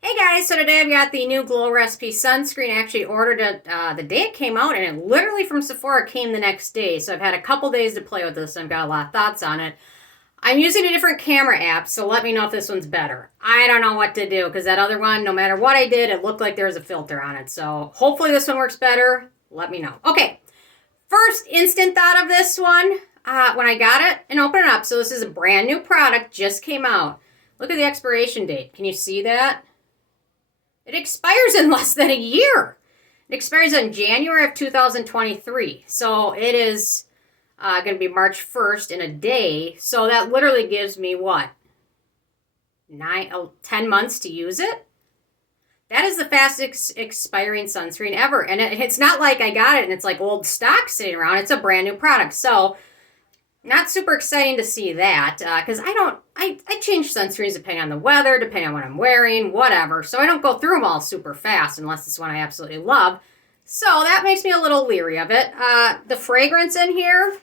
Hey guys, so today I've got the new Glow Recipe Sunscreen. I actually ordered it the day it came out, and it literally from Sephora came the next day. So I've had a couple days to play with this, and I've got a lot of thoughts on it. I'm using a different camera app, so let me know if this one's better. I don't know what to do, because that other one, no matter what I did, it looked like there was a filter on it. So hopefully this one works better. Let me know. Okay, first instant thought of this one, when I got it and opened it up. So this is a brand new product, just came out. Look at the expiration date. Can you see that? It expires in less than a year. It expires in January of 2023. So it is going to be March 1st in a day. So that literally gives me what? 10 months to use it? That is the fastest expiring sunscreen ever. And it's not like I got it and it's like old stock sitting around. It's a brand new product. So not super exciting to see that because I change sunscreens depending on the weather, depending on what I'm wearing, whatever. So I don't go through them all super fast unless it's one I absolutely love. So that makes me a little leery of it. The fragrance in here,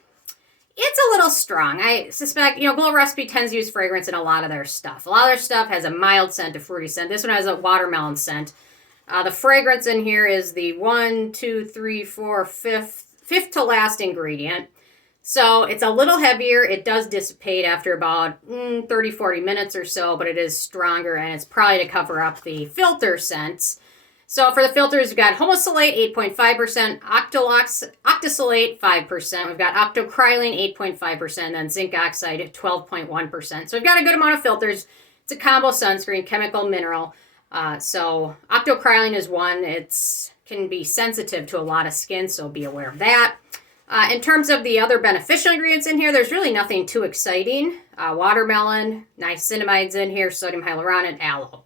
it's a little strong. I suspect, Glow Recipe tends to use fragrance in a lot of their stuff. A lot of their stuff has a mild scent, a fruity scent. This one has a watermelon scent. The fragrance in here is the fifth to last ingredient. So it's a little heavier. It does dissipate after about 30, 40 minutes or so, but it is stronger, and it's probably to cover up the filter scents. So for the filters, we've got Homosalate, 8.5%, Octisalate, 5%. We've got Octocrylene, 8.5%, and then Zinc Oxide, 12.1%. So we've got a good amount of filters. It's a combo sunscreen, chemical, mineral. So Octocrylene is one. It can be sensitive to a lot of skin, so be aware of that. In terms of the other beneficial ingredients in here, there's really nothing too exciting. Watermelon, niacinamide's in here, sodium hyaluronate, aloe.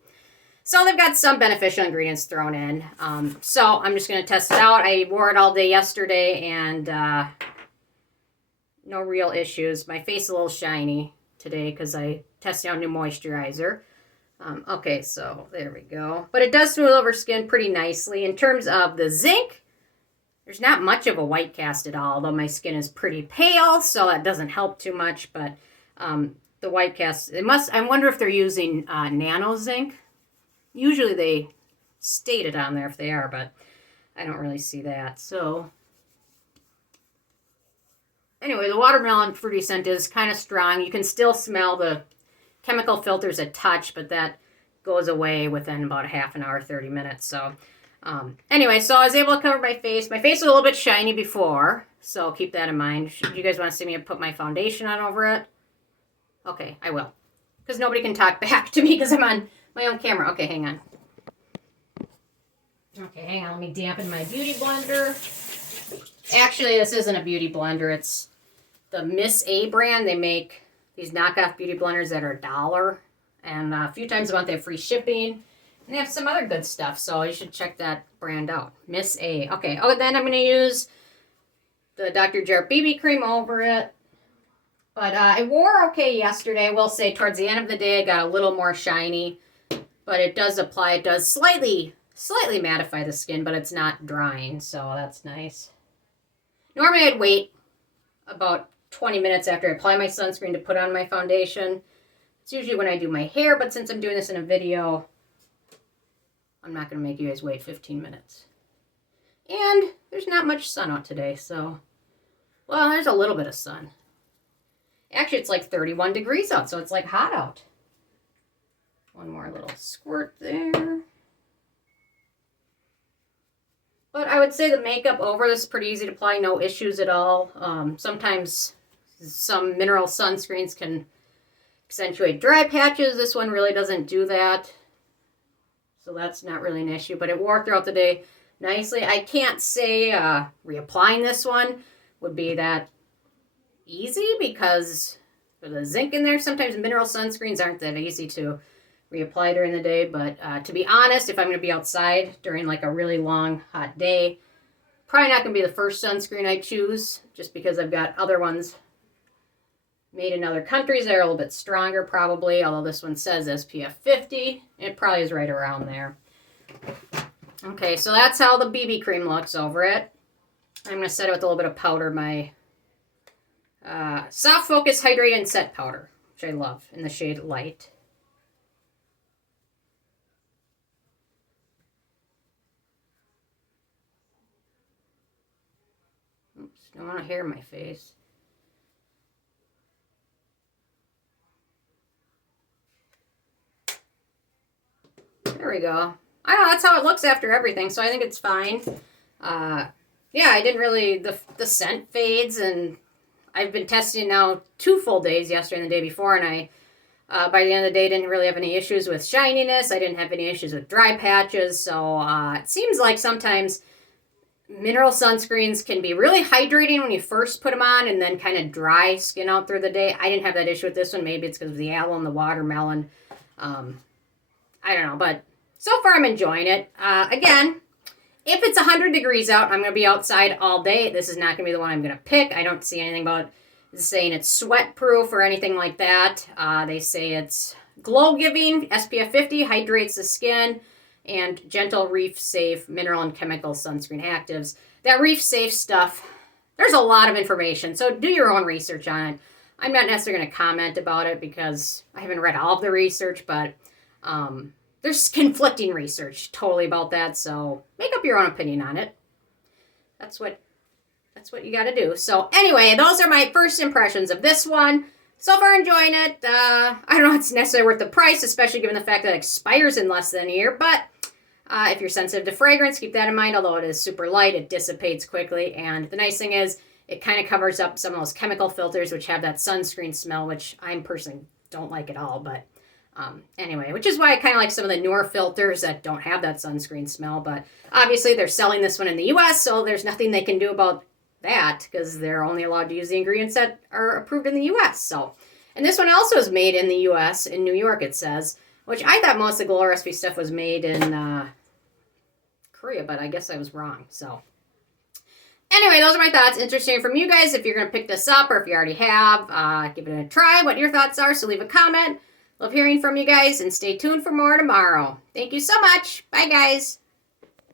So they've got some beneficial ingredients thrown in. So I'm just going to test it out. I wore it all day yesterday, and no real issues. My face is a little shiny today because I tested out new moisturizer. Okay, so there we go. But it does smooth over skin pretty nicely. In terms of the zinc, there's not much of a white cast at all, although my skin is pretty pale, so that doesn't help too much. But the white cast, I wonder if they're using nano zinc. Usually they state it on there if they are, but I don't really see that. So anyway, the watermelon fruity scent is kind of strong. You can still smell the chemical filters a touch, but that goes away within about a half an hour, 30 minutes. So anyway, so I was able to cover my face. My face was a little bit shiny before, so keep that in mind. Do you guys want to see me put my foundation on over it? Okay, I will. Because nobody can talk back to me because I'm on my own camera. Okay, hang on. Okay, hang on. Let me dampen my beauty blender. Actually, this isn't a beauty blender. It's the Miss A brand. They make these knockoff beauty blenders that are $1. And a few times a month they have free shipping. And they have some other good stuff, so you should check that brand out. Miss A. Okay, then I'm going to use the Dr. Jart BB cream over it. But I wore okay yesterday. I will say towards the end of the day, I got a little more shiny. But it does apply. It does slightly mattify the skin, but it's not drying, so that's nice. Normally I'd wait about 20 minutes after I apply my sunscreen to put on my foundation. It's usually when I do my hair, but since I'm doing this in a video, I'm not going to make you guys wait 15 minutes. And there's not much sun out today, so... Well, there's a little bit of sun. Actually, it's like 31 degrees out, so it's like hot out. One more little squirt there. But I would say the makeup over this is pretty easy to apply, no issues at all. Sometimes some mineral sunscreens can accentuate dry patches. This one really doesn't do that. So that's not really an issue, but it wore throughout the day nicely. I can't say reapplying this one would be that easy because for the zinc in there, sometimes mineral sunscreens aren't that easy to reapply during the day. But to be honest, if I'm going to be outside during like a really long, hot day, probably not going to be the first sunscreen I choose just because I've got other ones made in other countries that are a little bit stronger probably, although this one says SPF 50. It probably is right around there. Okay, so that's how the BB cream looks over it. I'm going to set it with a little bit of powder, my Soft Focus Hydrate and Set Powder, which I love, in the shade Light. Oops, don't want hair in my face. There we go. I don't know, that's how it looks after everything, so I think it's fine. Yeah, I didn't really, the scent fades, and I've been testing now 2 full days, yesterday and the day before, and I, by the end of the day, didn't really have any issues with shininess. I didn't have any issues with dry patches, so it seems like sometimes mineral sunscreens can be really hydrating when you first put them on and then kind of dry skin out through the day. I didn't have that issue with this one. Maybe it's because of the aloe and the watermelon. I don't know, but so far I'm enjoying it. Again, if it's 100 degrees out, I'm going to be outside all day. This is not going to be the one I'm going to pick. I don't see anything about saying it's sweat proof or anything like that. They say it's glow giving, SPF 50, hydrates the skin, and gentle reef safe mineral and chemical sunscreen actives. That reef safe stuff, there's a lot of information, so do your own research on it. I'm not necessarily going to comment about it because I haven't read all of the research, but there's conflicting research totally about that, so make up your own opinion on it. That's what you got to do. So anyway, those are my first impressions of this one. So far enjoying it. I don't know if it's necessarily worth the price, especially given the fact that it expires in less than a year, but if you're sensitive to fragrance, keep that in mind. Although it is super light, it dissipates quickly, and the nice thing is it kind of covers up some of those chemical filters which have that sunscreen smell, which I personally don't like at all, but anyway, which is why I kind of like some of the newer filters that don't have that sunscreen smell, but obviously they're selling this one in the US, so there's nothing they can do about that because they're only allowed to use the ingredients that are approved in the US. So, and this one also is made in the US, in New York it says, which I thought most of the Glow Recipe stuff was made in Korea, but I guess I was wrong. So anyway, those are my thoughts. Interesting from you guys if you're going to pick this up or if you already have. Give it a try, what your thoughts are, so leave a comment. Love hearing from you guys, and stay tuned for more tomorrow. Thank you so much. Bye, guys.